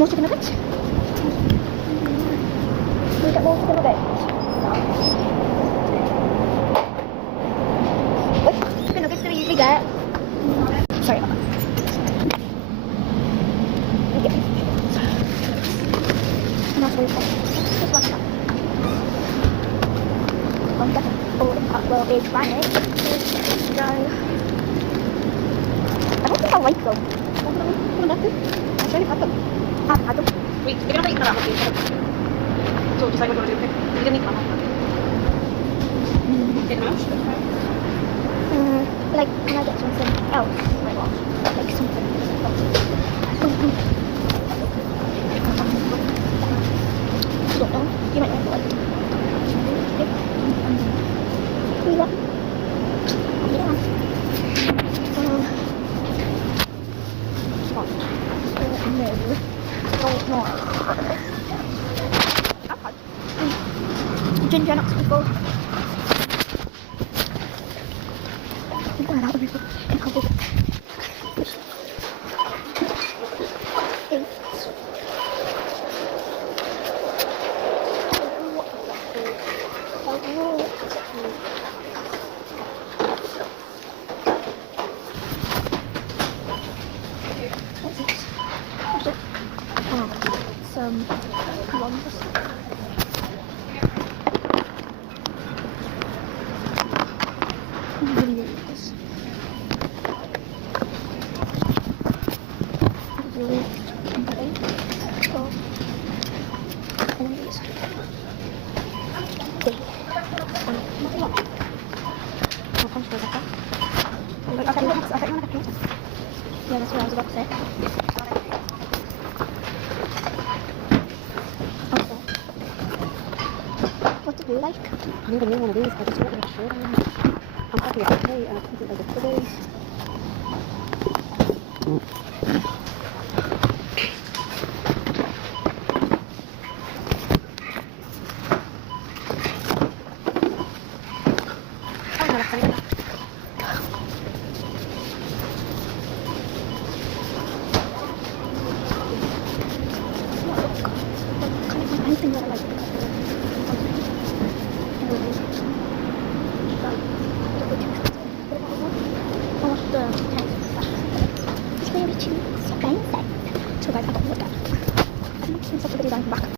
More chicken nuggets. We get more chicken nuggets. Which chicken nuggets do we usually get? Sorry about that. We get chicken nuggets. And that's really fun. Just one cup. One cup. Well, it's fine, eh? So, I don't think I like them. I should have them. I've had them. Wait, you're gonna eat that one, so decide what you want to do. You can eat one. Take them out. Like, can I get something else? Like something. Don't know. You might want to like. Yeah. Ginger nuts before. Some ones. Really this. Really so and these. Not a lot. How come she does that? I thought you wanted a pizza. Yeah, that's what I was about to say. What do you like? I need a new one of these. I just want to make sure I'm happy with okay, and I think it's like a today. Oh, no, that's